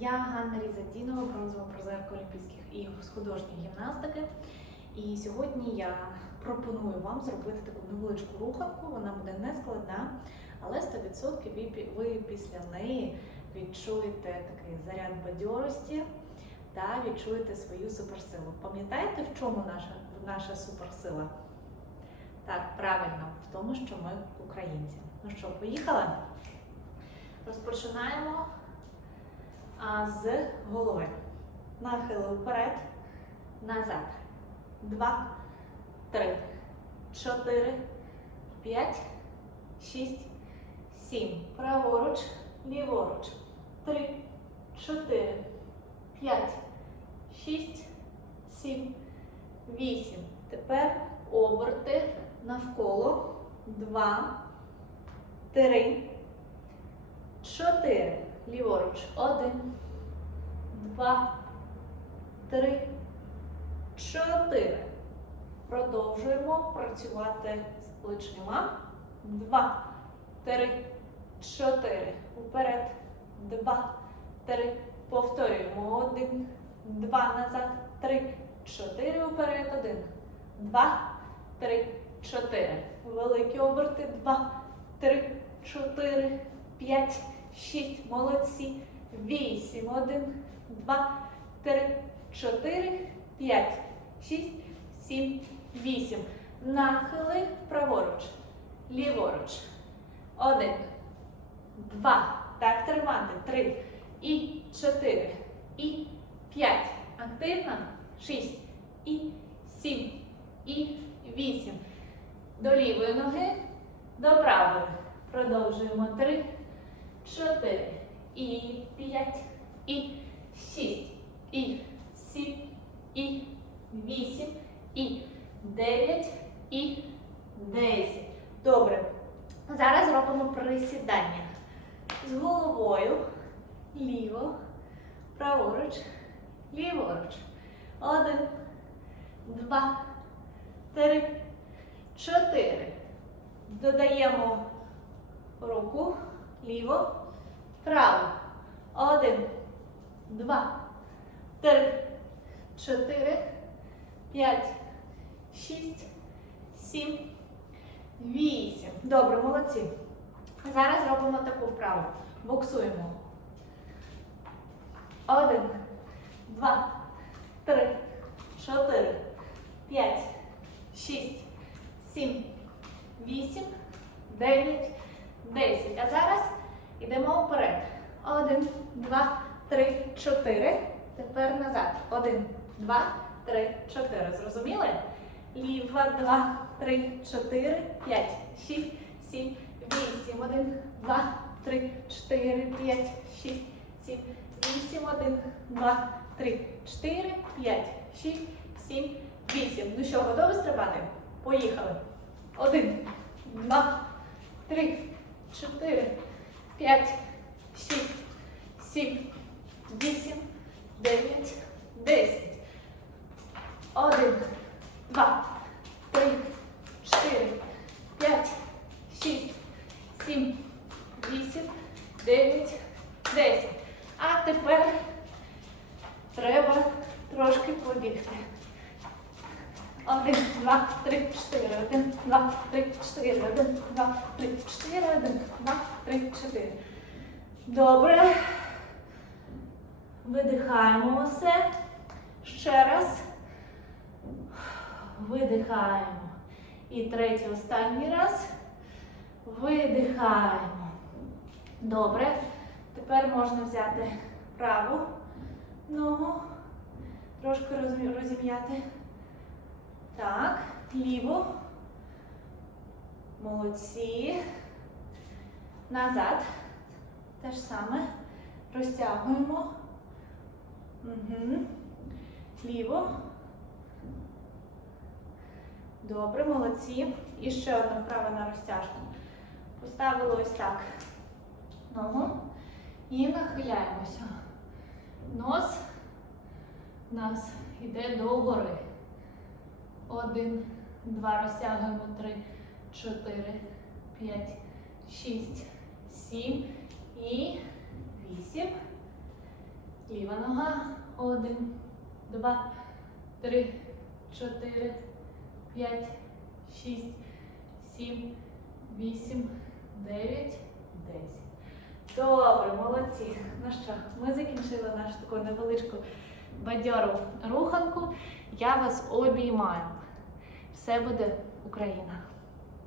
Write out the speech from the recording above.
Я Ганна Різатінова, бронзова призерка Олімпійських ігор з художньої гімнастики. І сьогодні я пропоную вам зробити таку невеличку руханку. Вона буде не складна, але 100% ви, ви після неї відчуєте такий заряд бадьорості та відчуєте свою суперсилу. Пам'ятаєте, в чому наша, наша суперсила? Так, правильно, в тому, що ми українці. Ну що, поїхали? Розпочинаємо а, з голови. Нахили вперед, назад. Два, три, чотири, п'ять, шість, сім. Праворуч, ліворуч. Три, чотири, п'ять, шість, сім, вісім. Тепер оберти навколо. Два, три, чотири. Ліворуч. Один, два, три, чотири. Продовжуємо працювати з плечима. Два, три, чотири. Уперед. Два, три. Повторюємо. Один, два назад. Три, чотири. Уперед. Один. Два, три, чотири. Великі оберти. Два, три, чотири, п'ять, шість. Молодці. Вісім. Один, два, три, чотири, п'ять, шість, сім, вісім. Нахили праворуч, ліворуч. Один, два. Так, тримати. Три. І чотири. І п'ять. Активно. Шість. І сім. І вісім. До лівої ноги. До правої. Продовжуємо. Три, чотири. І п'ять. І шість. І сім. І вісім. І дев'ять. І десять. Добре. Зараз робимо присідання. З головою. Ліво. Праворуч. Ліворуч. Один. Два. Три. Чотири. Додаємо руку. Ліво. Право. Один. Два. Три. Чотири. П'ять. Шість. Сім. Вісім. Добре, молодці. Зараз робимо таку вправу. Боксуємо. Один. Два. Три. Чотири. П'ять. Шість. Сім. Вісім. Дев'ять. Десять. А зараз йдемо вперед. Один, два, три, чотири. Тепер назад. Один, два, три, чотири. Зрозуміли? Ліва, два, три, чотири, п'ять, шість, сім, вісім. Один, два, три, чотири, п'ять, шість, сім, вісім. Один, два, три, чотири, п'ять, шість, сім, вісім. Ну що, готові стрибати? Поїхали. Один, два, три, чотири, п'ять, шість, сім, вісім, дев'ять, десять. Один, два, три, чотири, п'ять, шість, сім, вісім, дев'ять, десять. А тепер треба трошки побігти. Один, два, три, чотири. Один, два, три, чотири. Один, два, три, чотири. Один, два, три, чотири. Добре. Видихаємо усе. Ще раз. Видихаємо. І третій, останній раз. Видихаємо. Добре. Тепер можна взяти праву ногу. Трошки розім'яти. Так, ліву. Молодці. Назад. Те ж саме. Розтягуємо. Угу. Ліво. Добре, молодці. І ще одна вправа на розтяжку. Поставили ось так ногу і нахиляємося. Нос у нас йде до гори. Один, два, розтягуємо, три, чотири, п'ять, шість, сім і вісім. Ліва нога. Один, два, три, чотири, п'ять, шість, сім, вісім, дев'ять, десять. Добре, молодці. Ну що, ми закінчили нашу таку невеличку бадьору руханку. Я вас обіймаю. Все буде Україна!